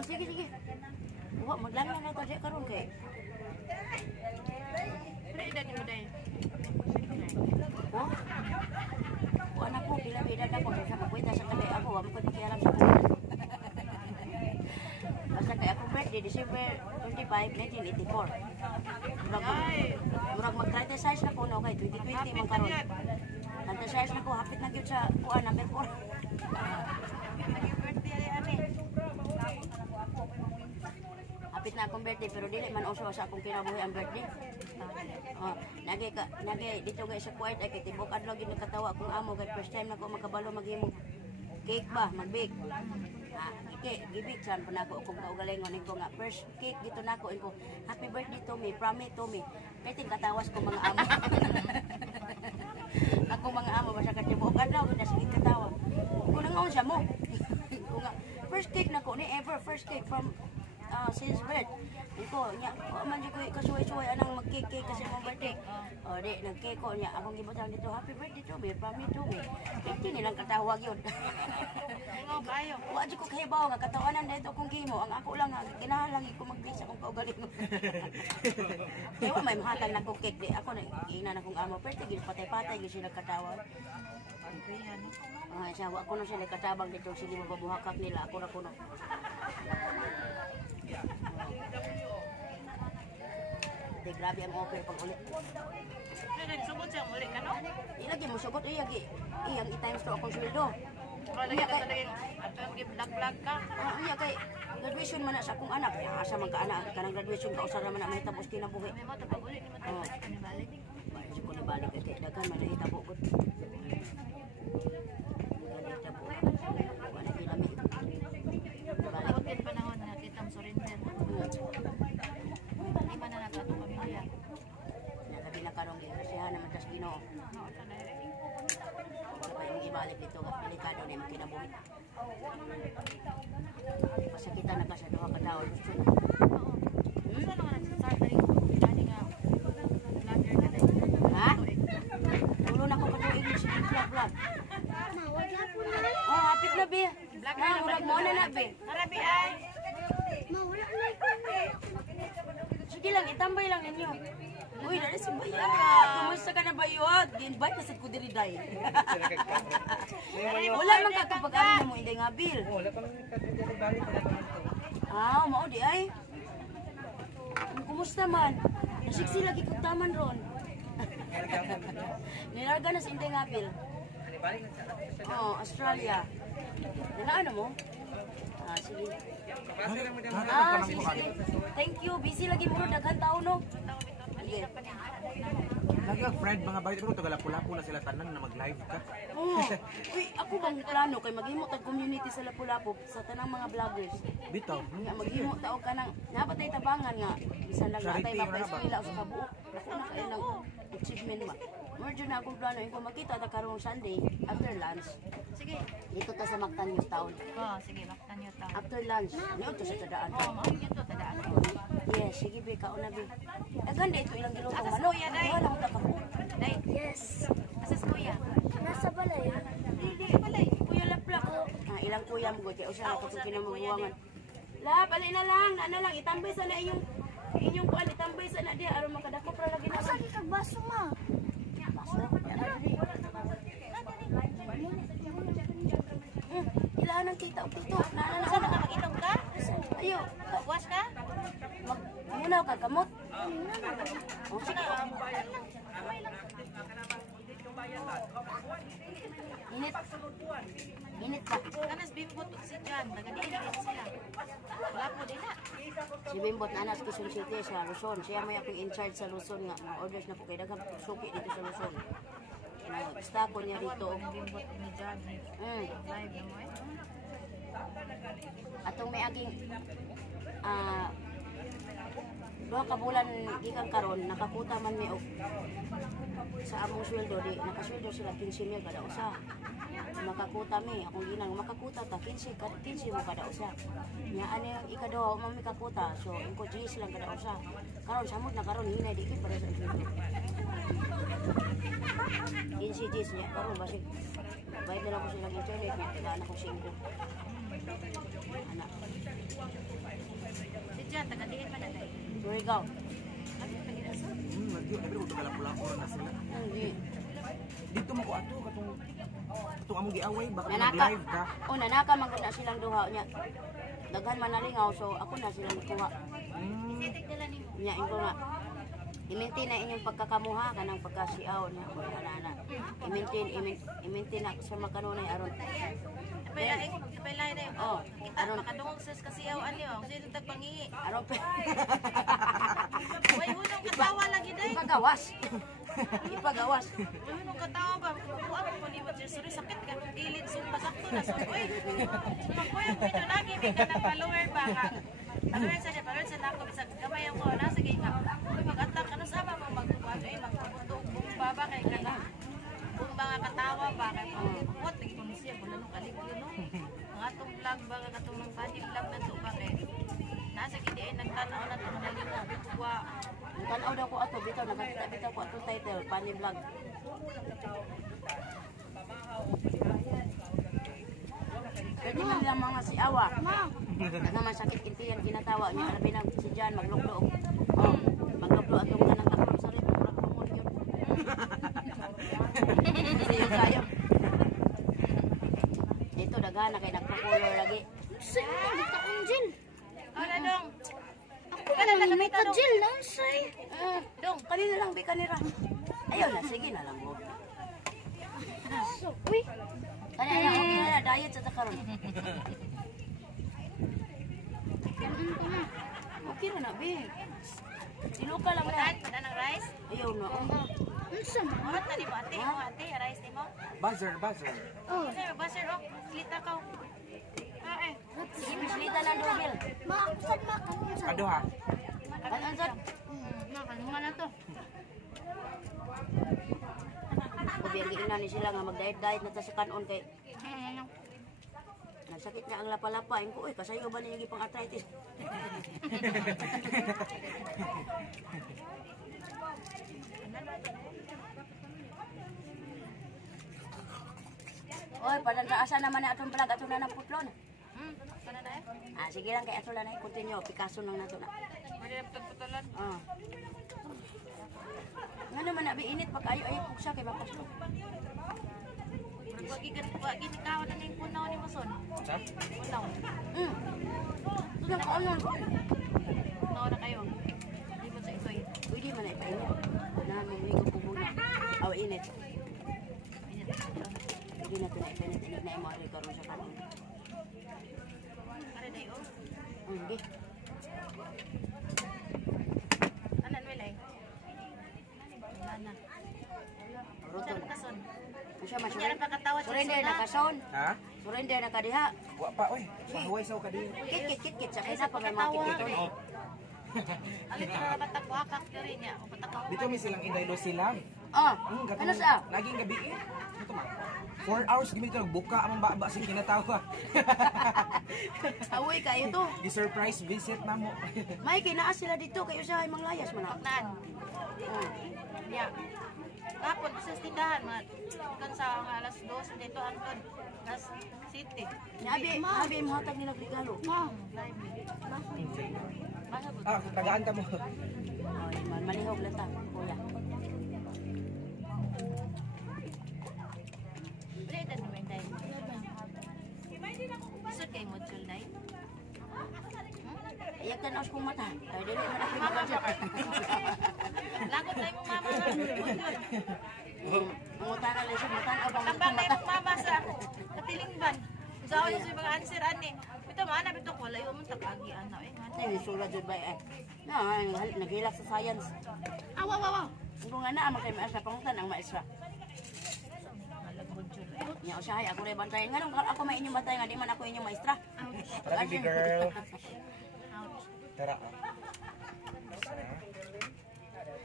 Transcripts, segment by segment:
Sige, sige. Wa maglangan na to di karon kay. Pero edad mo day. Oh. Wa anak ko pila edad ako sa magkwenta sa kali ako, wa mo ko pakialam sa kuya. Basta kay ako birthday December 25, 1984. Murag mag-36 na ko no kay 2020 man karon. Nag-36 na ko hapit na gyud sa kuan number 4. Hapit na akong birthday pero dili man uso sa akong kinabuhi ang birthday. Oh, nagi dito guys sa quiet ay kay tibok adlaw gid nakatawa akong amo kay first time nako makabalo maghimo cake ba mag-bake. Cake gibig san pa nako akong kaugalingon ko nga first cake dito nako ko happy birthday to me, promise to me. Kay katawas ko mga amo. Ako mga amo basta ka tibok adlaw gid sige katawa. Ko nangaon siya mo. Ko nga first cake nako ni ever first cake from since birth. Iko nya man jud ko kasuway-suway anang mag-cake kasi mo birthday. O di nag-cake ko nya akong gibutang dito happy birthday to me, promise to me. Ito nilang katawag yun. Ngo kayo. Wa jud ko kahibaw nga katawanan dito kung gimo. Ang ako lang ginahalang ko mag-bless akong kaugalingon. Kaya wa may mahatag na ko cake di. Ako na ina na kong amo birthday gid patay-patay gid sila katawag. Siya wa ko na sila katabang dito sige mababuhakak nila ako ra kuno. Di grabe ang offer pag ulit. Pero nagsugod siya uli ka no? Ilagi mo sugot iyang i-times to akong sweldo. Kalau lagi kata lagi atau vlog ka. Iya kay graduation man na sa akong anak. Ya asa man ka anak kanang graduation ka usara man na mahitabo kinabuhi. May mo tapos uli ni mo balik. Balik ko ni balik kay daghan man nahitabo gud. Nahitabo. Wala kilami. Balik din panahon na kitang surrender. Hindi man na nagkatong pamilya. Nagabi na karong igrasyahan naman tas Ginoo. Sabay yung ibalik dito nga delikado na yung kinabuhi. Masakitan na ka sa duha ka taon. Ano nga nagsasar tayo? Dali nga vlogger ka tayo. Ha? Tulo na ko katuig si vlog. Oh, hapit na be. Murag mo na be. Harabi ay. Sige lang, itambay lang ninyo. Uy, dali si Bayag. Kumusta ka na Bayag? Di-invite na sa Kudiridai. Wala man ka kapag ano mo, hindi nga Bill. Wala pa man balik Mao di ay. Kumusta man? Nasiksi lagi kong taman ron. Nilarga na sa hindi nga Bill. Australia. Ano mo? Sige. Sige. Thank you. Busy lagi mo daghan tao no. Lagi ang friend mga bait bro taga-Lapu-Lapu na sila tanan na mag-live ka. Uy, ako bang plano kay maghimo tag community sa Lapu-Lapu sa tanang mga vloggers. Bitaw. Nga maghimo ta og kanang nabatay tabangan nga bisan lang natay mapay-eskwela sa kabuok. Ako na kay lang achievement ba. Merge na akong plano ko makita ta karong Sunday after lunch. Sige. Dito ta sa Mactan Youth Town. Sige, maktan niyo ta. After lunch, niyo to sa tadaan. Mao gito tadaan. Yes, sige be kauna be. Daghan dito ilang gilotong Asas manok. kuya, Day? Wala mo ta ka. Day, Yes. asas kuya. Nasa balay. Dili balay, kuya laplak. Ilang kuya mo gud kay usa na katong kinamabuangan. La, bali na lang, ano lang itambay sa na inyong kuan itambay sa na di aron makadako para lagi na. Asa di kag baso ma? Ilan ang kita og tito. Nana Saan ka mag-inom ka? Ayo, Magwas ka? muna ka kamot. Oh, sige. Init. Init pa. Kanas bimbot si Jan, nagadiin sila. Wala po din na. Si Bimbot na anas Quezon City sa Luzon. Siya may akong in charge sa Luzon nga. Mga orders na po kay daghang suki dito sa Luzon. Gusto ko niya dito. Bimbot ni Jan. Live na mo eh. Atong may aging duha ka bulan gikan karon nakakuta man mi og sa among sweldo di nakasweldo sila 15,000 kada usa. Makakuta mi akong ginang makakuta ta 15 mo kada usa. Nya ani ang ikaduha man mi kakuta so ingko 10 lang kada usa. Karon samot na karon hinay di kay para sa sweldo. 15 Gs niya. Karoon ba siya? Bayad na lang ko silang internet niya. Tigaan ako 5. Anak. Si Jan, taga-diin man na tayo. Surigao. Ano yung pag-inasa? Nagyo, ay pero taga lapu-lapu na sila. Hindi. Dito mo ko ato katong among giaway baka Nanaka. mag-live ka. O, nanaka man na silang duha niya. Daghan man nalingaw, so ako na silang kuha. Sitik nila ni mo. Niya, ko nga. I-maintain na inyong pagkakamuha ka ng pagkasiaw niya. O, ana. I-maintain na sa makanunay aron. Napailain na yun. Oh, Kita, aron. makadungog sa kasiyawan niyo. Sino tagpangihi? Aron pa. Uy, hunong katawa lagi day. Ipagawas. Ipagawas. Uy, hunong katawa ba? Kuha mo ni mo, sorry, sakit ka. Ilid, sumpa, sakto na. Uy, magpuyang video lagi. May ka ng follower ba ka? Pagkaroon sa nako, sa kamay ang mo. Nasa nga. Uy, mag-atak. Ano sa ba mong magbubuhat? Uy, magbubutok. Bumba ba kay ka na? Bumba nga katawa ba? Kay pagbubuhat. Lagi ko siya. Wala nung kaligyo, no? Ang atong vlog ba? Ang atong funny vlog na to ba? Kay nasa kidiin, nagtanaw na itong nalingaw. Bitwa. Ang tanaw daw ko ato, bitaw, nakakita bitaw ko ato title, Funny Vlog. Pwede man lang mga si Awa. Nagaman sakit kintiyan ginatawa niya, alabi na si Jan, magluklo. Oh, magluklo atong kanang taklo sa rin, magluklo yun. Sayo kayo. Ito, dagana kay nagpakulor lagi. Sa'yo na, dito akong Jill. Ano dong? Ako na lang may ka-Jill na, say. Dong, kanina lang, bi kanira. Ayun na, sige na lang mo. So, uy. Kanina lang, okay na, diet sa takaron. Okay na na, bi. Siluka lang na. Ulan, pada ng rice? Ayaw na, oh. Ano sa mo? Ulat na ni mo, ate. Mo, ate, rice ni mo. Buzzer. Oh, Sir, baser, oh. Slita ka. Ah, eh. Sige, mislita ng doorbell. ma, ako sa makan sa. Ado ha. Ano sa? Nakalunga na to. Kubiyagiin na ni sila nga mag-diet-diet na ta sa kanon kay nasakit nga ang lapa-lapa. Yung ko, uy, kasayo ba niya yung pang-arthritis? Oy, padandaasan naman na atong vlog, atong na ng putlon. Kana na eh. Sige lang kay atong na continue, Picasso lang nato na. Pwede na pagputulan. Nga naman na, init pa kayo, ay pugsa kay mapaslo. Wagi ikaw na ning punaw ni Mason. Sa? Punaw. Ito na ano? Punaw na kayo. Libot sa isoy. Pwede man na ipainit. Namimigo po muna. Aw, init. Pwede na ito na ipainit. Init na imari karoon sa kanon. Are day oh. Hindi. Anan wilay. Ana. Ruto Saan na. kason? Siya Kaya masurrender. napakatawad Surrender na kason. Ha? Surrender na kadiha. Wa pa oy. Pahuway sa ka di. Kit. Sa kaya pa may mga kit-kit. Alit na batak wakak diri niya. O batak wakak. Dito mi silang indaylo silang. Oh, Gatong- ano sa? Laging gabi eh. Ito ma. 4 hours gimi ito nagbuka ang baba sa kinatawa. Awoy kayo to. Gi-surprise visit na mo. May kinaas sila dito kayo sa manglayas man. Nan. Ya. Kapon sa tindahan mga kan sa mga alas 2 dito Anton. Nas City. Nabi mo hatag nila regalo. Live. Masabot. Tagaan ka mo. Ay, malihog lang ta, kuya. Pwede na naman tayo. Gusto kayo mo, Chulday? Iyak tanaw kong mata. Ay, dili man ako makadya. Lagot na yung mama. Mungutana lang siya, mutana bang Tambang na mata. yung mama sa katilingban. Sa ako yung mga answer, ani. Ito man, ito ko, layo mo takagi, ano eh. Ay, sura jud ba eh. Naghilak sa science. Awa. Kung nga na, kay maestra, pangutan ang maestra. Malagod, Chulday. Nya usahay ako rin bantayan. Nga nung ako may inyong bantayan, di man ako inyong maestra. Tara baby girl. Ouch. Tara.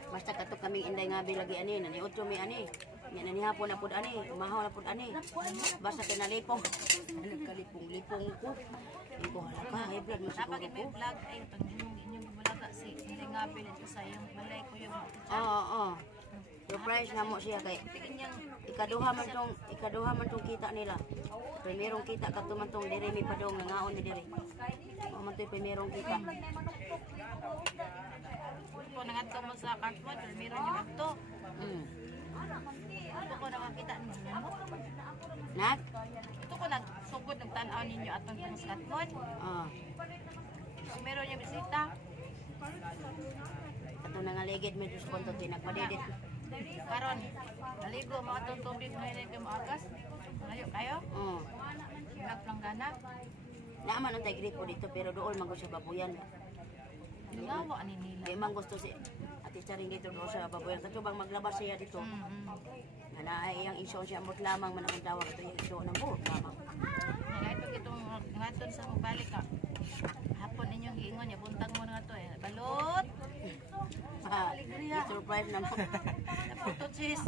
Basta kato kaming inday nga bilagi ani, naniot yo mi ani. Nya nanihapon na pud ani, umahaw na pud ani. Basta kinalipong. Nagkalipong-lipong ko. Iko halaka, high blood mo Dapat siguro may ko. vlog ay pag inyong bulaga si hindi nga bilin ko sa yung balay ko yung Oo. Surprise na mo siya kay ikaduha man tong kita nila. Primerong kita kadto man tong diri mi padong ngaon mi diri. Mo man toy primerong kita. Kung nangadto mo sa cardboard, meron niya magto. Ito ko nakakita ninyo mo. Nak? Ito ko nagsugod ng tanaw ninyo at ng tungos cardboard. Kung meron niya bisita. Ato nangaligid medyo sa konto tinagpadidit. Karon, naligo mga itong tubig ngayon kayo maagas. Ngayon kayo? Nagplanggana. Naaman ang tagripo dito pero doon man sa babuyan. Ngawa ni nila. Di man gusto si Ate Charing dito doon sa babuyan. Kato bang maglabas siya dito. Na iyang isyon siya amot lamang man akong tawag ito yung isyon ng buhok lamang. Ngayon itong ngaton sa mabalik ka. Hapon ninyong giingon niya, buntag mo na ito eh. Balot! Surprise na mo. Puto cheese.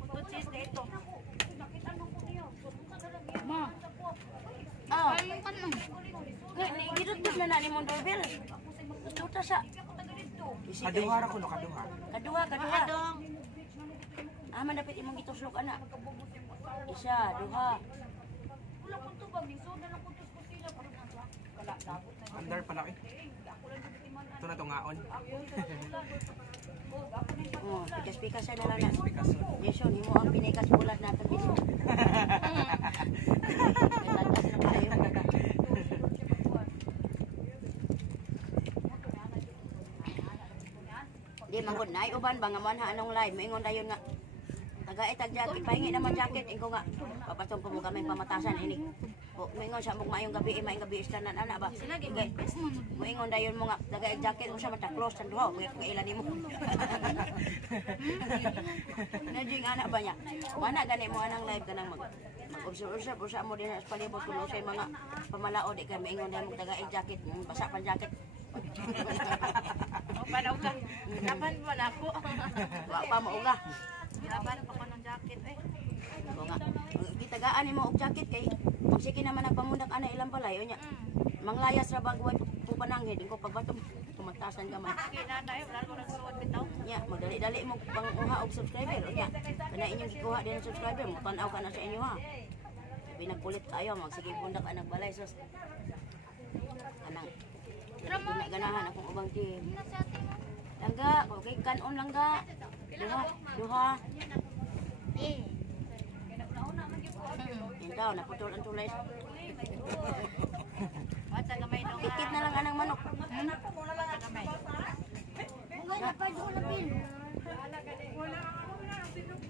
Puto cheese na ito. Ma, Oh, anong ka nang? gidot na na ni mong doorbell. Tuta sa. Kaduha ra ko no, kaduha. Kaduha. Dong. Man dapat imong gituslok anak. Isa, duha. Andar pala eh. Ito na to ngaon. Oh, pikas-pikas na lang na. Pikas. Jason, himo ang pinikas bulat natin Jason. Latas na kayo. Di manggod na uban ba nga man ha anong live moingon dayon nga taga-itag jacket pahingi naman jacket ingko nga papatong ko mo kaming pamatasan ini. Moingon sa mong maayong gabi maayong gabi istanan ana ba. Moingon dayon mo nga taga-itag jacket mo sa mata close tan duha nga ilan nimo. Najing anak ba niya? Mana gani mo anang live kanang mag-observe usa mo din sa palibot kuno say mga pamalao di kay moingon dayon mo taga-itag jacket basa pa jacket. Panaw ka. Laban mo na ako. Wa pa mauga. Laban pa ko ng jacket eh. O nga. Gitagaan nimo og jacket kay magsige naman nagpamundak ana ilang balay nya. Manglayas ra bag way pupananghid ko pagbatom tumatasan ka man. Kinanay, wala ko nang suod bitaw. Nya magdali-dali mo panguha og subscriber nya. Kana inyong gikuha din ang subscriber mo tan-aw ka na sa inyo ha. Pinagpulit kayo magsige pundak anang balay sus. Anang ganahan akong ubang team. Langga, okay kanon langga. Duha. Yan daw, naputol ang tulay. Wata gamay dong. Ikit na lang anang manok. Wata gamay. Wala pa doon na pin.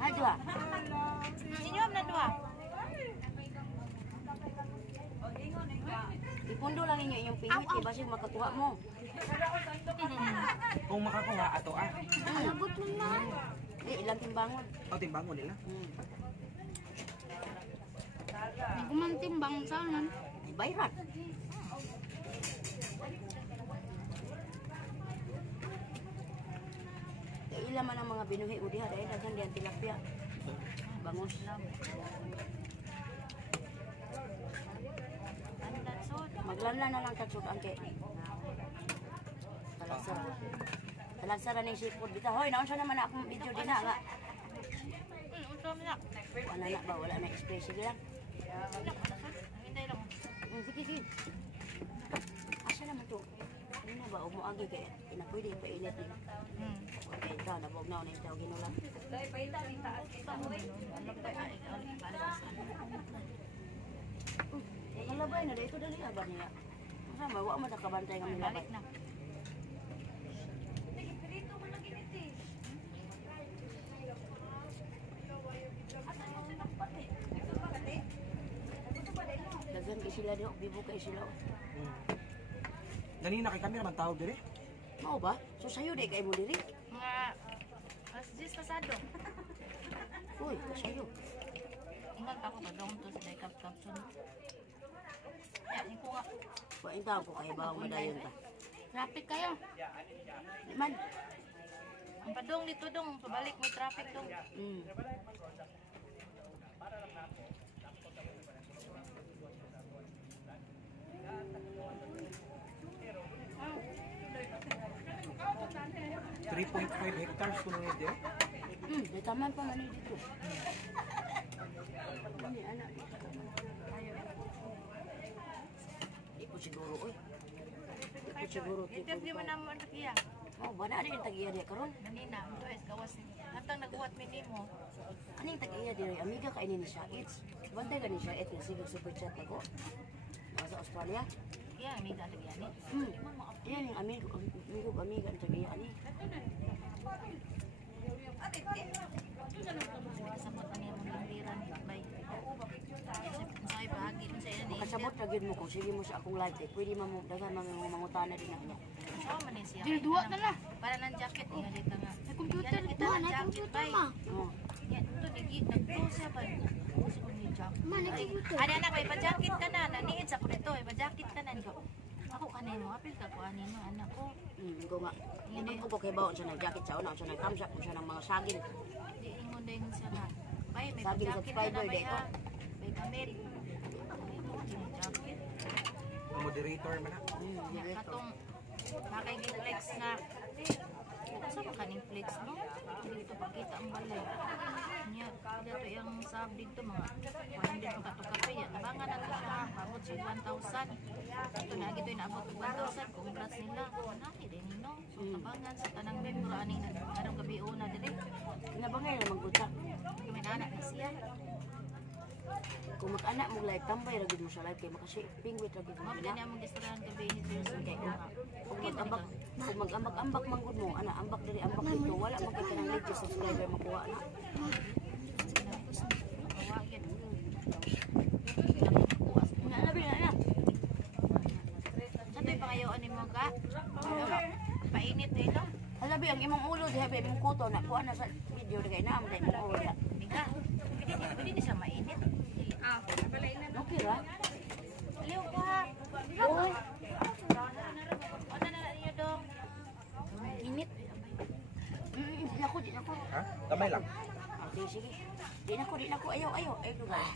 Ha, duha. Inyom na duha. Ipundo lang inyo yung pingit, kaya basig makakuha mo. Kung makakuha ato ah. Labot lang na. Hindi, ilang timbangon. O timbangon nila. Gumantimbang sa anan. Bayrat. Ilan man ang mga binuhi o diha, dahil daghan diyan tilapia. Bangus. Maglanlan na lang katsuk ang kay. Talagsara ng seafood bitaw. Hoy, naon sa naman akong video din ha nga. Unsa man na. Wala na ba? Wala na express. Sige lang. Hinday lang. Sige. Asa naman to? Ano na ba? Huwag mo agi kaya. Pwede painit din. Okay, ikaw. Nabog na ako na ikaw. Ginulang. Malabay na dito. Dali ba niya? Masama, huwag mo nakabantay ng malabay. Balik na. Dagan kay sila diho, bibo kay sila. Ganina kay kami naman tawag dire. Mao ba? So sayo di kay mo diri. Mga alas 10 pasado. Uy, sayo. Ingat ako pa dong to sa Daikap Capson. Yan, ko nga. Wa intaw ko kay bawang madayon ta. Traffic kayo. Di man. Ang padong dito dong, pabalik may traffic dong. Mm. $3.5 hectares kuno dire. Nataman pa man dito. Ano anak? Ipo siguro oy. Ipo siguro Interview mo naman ang tagiya. Oh, bana rin tagiya dia karon. Manina, ito is gawas. Hatang naguwat minimo. Aning tagiya dia amiga kay ni siya. It's bantay gani siya et sige super chat ako. Sa Australia. Yeah, amiga tagiya ni. Yan yung amigo amiga ang tagiya ni. Kasabot na niya mong limbiran. Bay. Sa'yo bahagi mo sa ina ni. Makasabot ra gyud mo kung sige mo sa akong live. Pwede man mo dagan man mo mangutana din ako. Saan man siya? Dili duwa na na. Para ng jacket nga dito nga. May computer Yan, kita duwa ng na jacket computer bay. ma. Oh. Yan, ito nag-go siya ba? Gusto ko ni jacket. Ma, nag-computer. Ada anak, may pa-jacket ka na. Naniid sa ko nito. May pa-jacket ka na. Ako kanino, apil ka ko anino anak ko. Ko nga. Hindi ko kay baon siya ng jacket sa una, siya ng kamsak, siya ng mga saging. Di ingon din siya na. Bay, may Saging pa-jacket ka na subscriber bay dito. ha. May damit. May jacket. Ang moderator man na. Katong nakay flex nga. Asa ba kaning flex no? Dito pakita ang balay. Nya dito yung sab dito mga 100 ka to kape yan. Abangan na to siya abot sa 1,000. Ito na gito inaabot og 1,000. Congrats nila. Nani din no. So abangan sa tanang membro aning karong gabi una diri. Nabangay naman gud sa. May anak na siya. Kung mag-anak mo live, tambay ra gud mo sa live kay makasi pingwit ra gud mo. Mao gani among gistaran gabi ni Jason kay ko. Kung mag-ambak man gud mo, ana ambak diri ambak dito, wala man kay kanang live subscriber makuha na. Kawagin. Na. Sa to'y pangayoan ni mo ka? Painit eh no? Halabi ang imong ulo diha ba imong kuto na kuha na sa video kay naam dai mo ulo. Biga. Pwede di siya mainit. Okay ra. Aliw ka. Oy, Ano na niyo dong? init. Di na ko. Ha? Kamay lang. Okay, sige. Di na ko ayaw. Ay lugar.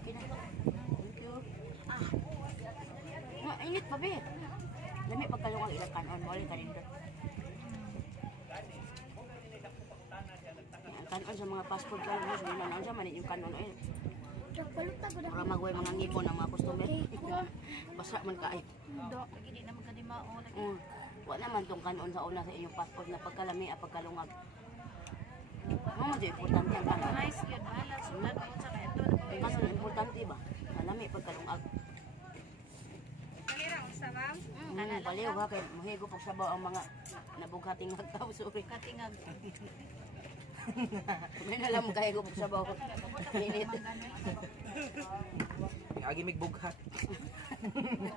Okay na. Thank you. Init pa be. Lami pagkalong ang ilang kanon, wala ka rin doon. Ang kanon sa mga passport ka lang, so yun sa manit yung kanon. Ay, para magway mga ngipon ng mga customer. Basa man ka ay. Lagi di naman ka di mao. Wala naman tong kanon sa una sa inyong passport na pagkalami at pagkalungag. Mga dyan, importante ang kanon. Nice yun. Bahala. Sulat mo sa kaya ito. Ang kanon, importante ba? Kalami pagkalungag. Baliw ha, kaya mahigo pag sabaw ang mga nabughating hagtaw. Sorry. Katingag. May nalam kaya ko pag sabaw. Minit. Yung agi mig bughat.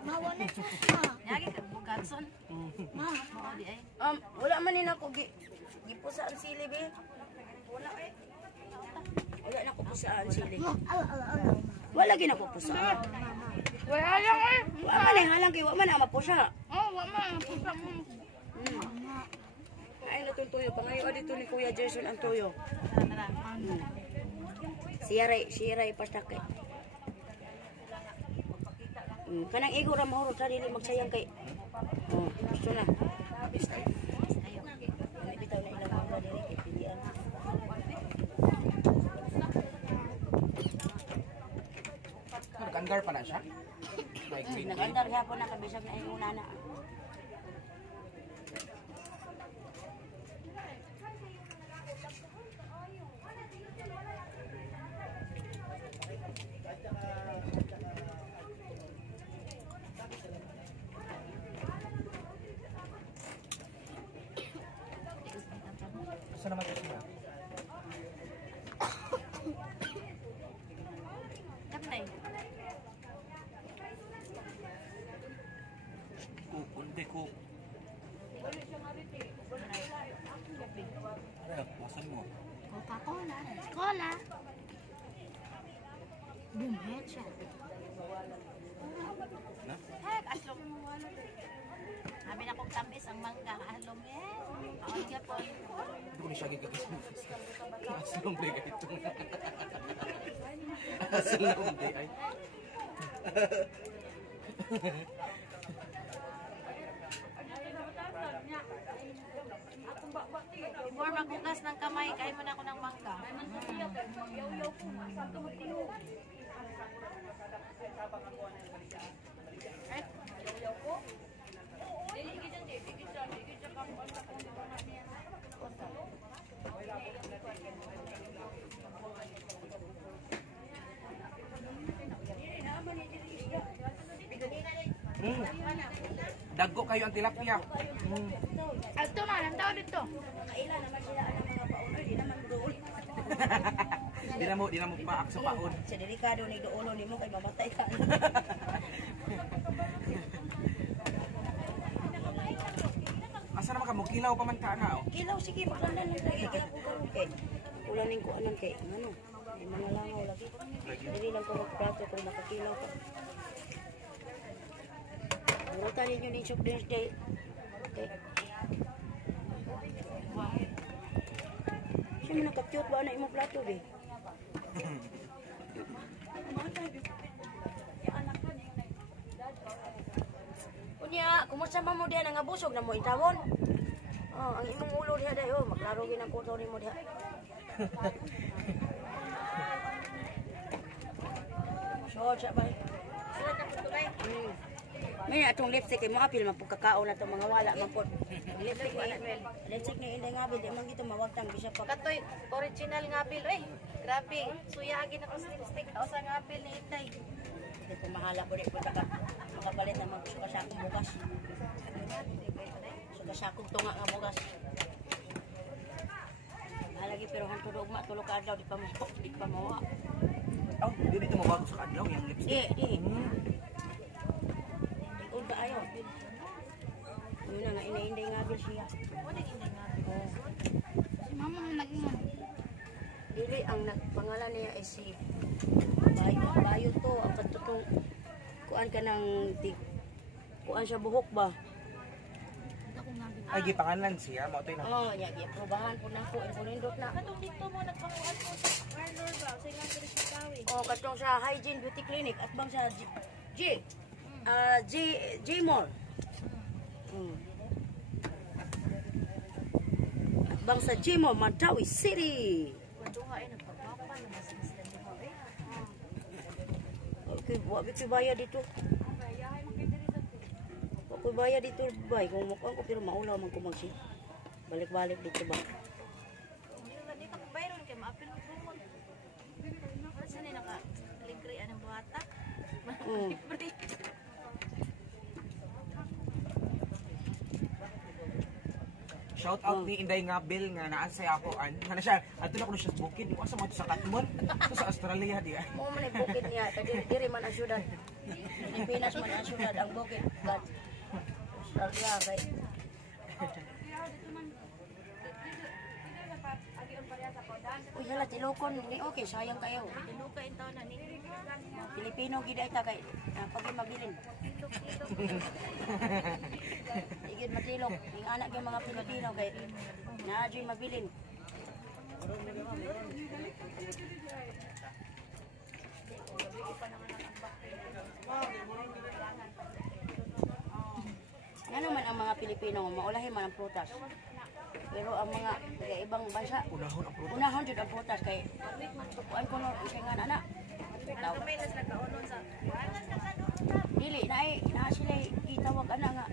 Mawa na siya ma. Lagi ka bugatson. Ma. Mao di ay. Wala man din ako gipusa ang sili, be. Wala na ko pusaan sili. Wala gina ko pusaan. Wala lang eh. Wala man eh, halang kay wala man ang mapusa. Oh, wala man. Pusa mo. Ay, natong tuyo. Pangayo dito ni Kuya Jason ang tuyo. Tara. Siray patake. Kanang igo ra mahurot sa dili magsayang kay. Gusto na. Ayo. Bitaw na ilang mga diri kay pilian. Nag-andar pa na siya. Like green tea. Nagandar gyapon na kabisag na yung una na. Asa naman ito siya? Kaptay. Hindi ko. Ano, wasan mo? Coca-Cola. Cola. Bumhet siya. Na? Hek, aslong. Sabi na kong tamis ang mangga. Aslong eh. Kaon ka po. Hindi ko na siya gagawin. Asalong day ka ito. Asalong day ay. Before maghugas ng kamay, kain mo na ako ng mangga. Daggo kayo ang tilapia. Ito man, ang tao dito. Kailan naman sila ang mga pauno, di naman doon. Di na mo paak sa paon. Sa delikado ni doolo ni mo kay mamatay ka. Asa naman ka mo kilaw pa man ka na oh. Kilaw, sige, maglandan lang lagi. Kaya po kay. Ulanin ko anan kay. Ano? May mga langaw lagi. Dili lang ko magprato kung makakilaw ka. Burutan ninyo ni Chok Thursday. Okay. Siya man nakakyut ba na imong plato, be? Kunya, kumusta man mo diha nga busog na mo itawon? Oh, ang imong ulo diha dayo, maklaro gyud ang kuto nimo diha. So, siya ba? May atong lipstick kay mo apil man pagkakao na to mga wala man pod. Lipstick ni Inday nga di man gito mawagtang bisya pa. Katoy, original nga apil. Ay, grabe. Suyagin ako sa lipstick. O sa nga apil ni Inday. Hindi ko mahala ko di pud makapalit na magsuka sa akong bugas. Suka sa akong tunga nga bugas. Halagi pero kung tulog ka adlaw di pa mawa. Oh, di dito mo bago sa kadlaw yung lipstick. Di. Tigod ba ayo? Muna nga Inday nga bil siya. Ano yung Inday nga apil? Si mama ang naging ano. Dili ang nagpangalan niya ay si Bayo to ang katutong kuan ka ng kuan siya buhok ba? Ako nga dito. Ay gipangalan siya mo toy na. Oh, ya probahan po nako inundot na. Katong dito mo, nagpanguhan ko sa parlor ba? Sa ilang pilis na tawi. Oh, katong sa Hygiene Beauty Clinic at bang sa G Mall. At bang sa G Mall, Mandawi City. Kundo nga ay nagpapapa na mas islan di ba? Okay, wa bi bayad dito. Wa ko bayad dito bay kung mukuan ko pero maulaw man ko magsi. Balik-balik dito ba. Hindi ka bayron kay maapil mo rumon. Wala saan ay naka-linkrian ng buhata. Libre. Shout out ni Inday nga Bill nga naa sa ako an. Nga na siya adto na ko siya sa bukid di ko sa mga sa Katmon. Sa Australia di. Mo man ay bukid niya, diri man ang syudad. Pilipinas man ang syudad ang bukid. But Australia kay Uy, hala, tilokon. Ni okay, sayang kayo. Diluka in taon na ni. Pilipino gida ita kay pagi mabilin. Igid matilok. Ing anak gyud mga Pilipino kay naadyo mabilin. Ano man ang mga Pilipino, maulahin man ang prutas. Pero ang mga ibang bansa, Unahon ang product. unahon jud ang prutas kay tukuan ko no siya nga anak. Kamay nas nagkaunon sa Dili na sila gitawag ana nga